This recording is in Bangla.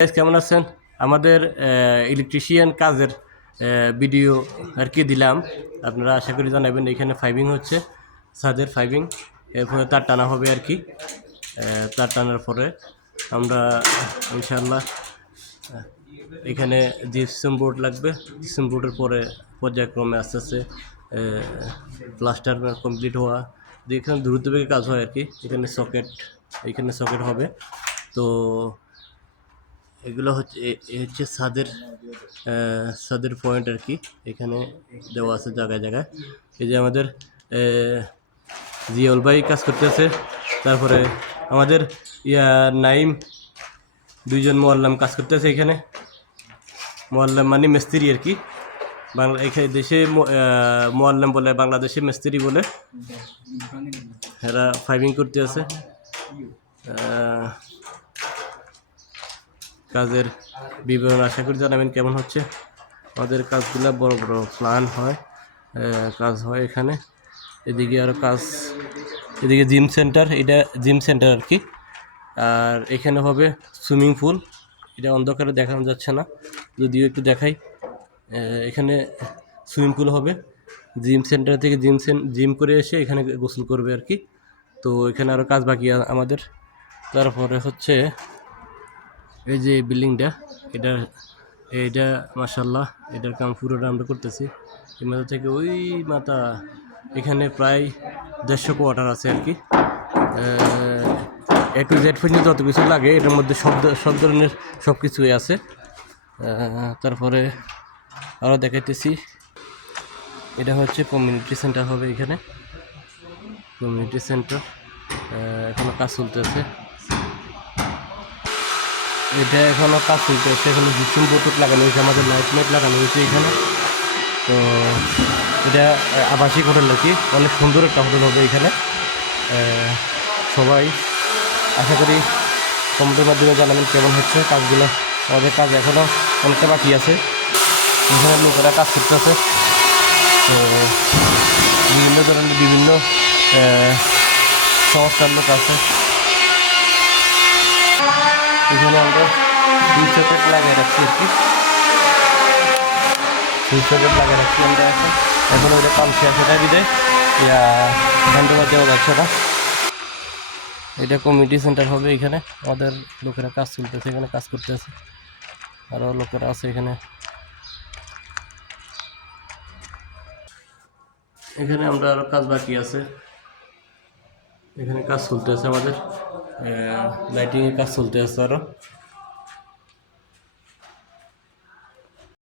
গাইস কেমন আছেন? আমাদের ইলেকট্রিশিয়ান কাজের ভিডিও আর কি দিলাম, আপনারা আশা করি জানাবেন। এখানে ফাইবিং হচ্ছে, ছাদের ফাইবিং, এরপরে তার টানা হবে আর কি। তার টানার পরে আমরা ইনশাআল্লাহ এখানে জিপসাম বোর্ড লাগবে। জিপসাম বোর্ডের পরে পর্যায়ক্রমে আস্তে আস্তে প্লাস্টার কমপ্লিট হওয়া, এখানে দ্রুতবেগে কাজ হয় আর কি। এখানে সকেট হবে। তো এগুলো হচ্ছে ছাদের পয়েন্ট আর কি। এখানে দেওয়া আছে জায়গায় জায়গায়। এই যে আমাদের জিয়াউল ভাই কাজ করতেছে, তারপরে আমাদের নাইম, দুইজন মোয়াল্লাম কাজ করতেছে এখানে। মোয়াল্লাম মানে মিস্ত্রি আর কি, বাংলা এখানে দেশে মোয়াল্লাম বলে, বাংলাদেশে মিস্ত্রি বলে। এরা ফাইবিং করতে আছে। কাজের বিবরণ আশা করি জানাবেন কেমন হচ্ছে। আমাদের কাজগুলো বড় বড় প্ল্যান হয়, কাজ হয় এখানে। এদিকে আরও কাজ, এদিকে জিম সেন্টার, এটা জিম সেন্টার আর কি। আর এখানে হবে সুইমিং পুল। এটা অন্ধকারে দেখানো যাচ্ছে না, যদিও একটু দেখাই। এখানে সুইমিং পুল হবে। জিম সেন্টার থেকে জিম করে এসে এখানে গোসল করবে আর কি। তো এখানে আরও কাজ বাকি আমাদের। তারপরে হচ্ছে এই যে বিল্ডিংটা, এইটা মাশাআল্লাহ, এটার কাম পুরোটা আমরা করতেছি। এই মাথা থেকে ওই মাথা, এখানে প্রায় 150 কোয়ার্টার আছে আর কি। A to Z পর্যন্ত যত কিছু লাগে এটার মধ্যে সব ধরনের সব কিছুই আছে। তারপরে আরও দেখাইতেছি, এটা হচ্ছে কমিউনিটি সেন্টার হবে এখানে। কমিউনিটি সেন্টার এখনও কাজ চলতেছে। এটা এখনও কাজ চলতেছে, এখানে জিপসাম বোর্ড লাগানো হয়েছে, আমাদের লাইট লাগানো হয়েছে এখানে। তো এটা আবাসিক হোটেল আর কি, অনেক সুন্দর একটা হোটেল হবে এখানে। সবাই আশা করি কমেন্টের মাধ্যমে জানাবেন কেমন হচ্ছে কাজগুলো। আমাদের কাজ এখনও অনেকটা বাকি আছে, এখানে লোকেরা কাজ করতেছে। তো বিভিন্ন ধরনের বিভিন্ন সংস্থার লোক আছে এখানে। আমরা সুইচ সকেট লাগিয়ে রাখছি একটি, সুইচ সকেট লাগিয়ে রাখছি আমরা এখন ওইটা পাম্প শেষ, সেটা বিদে হ্যান্ডওভার দেওয়া যাচ্ছে না। এটা কমিউনিটি সেন্টার হবে এখানে। আমাদের লোকেরা কাজ চলতেছে, এখানে কাজ করতেছে, আরও লোকেরা আছে এখানে। এখানে আমরা আরও কাজ বাকি আছে, এখানে কাজ চলতে আছে আমাদের, লাইটিংয়ের কাজ চলতে আছে আরও।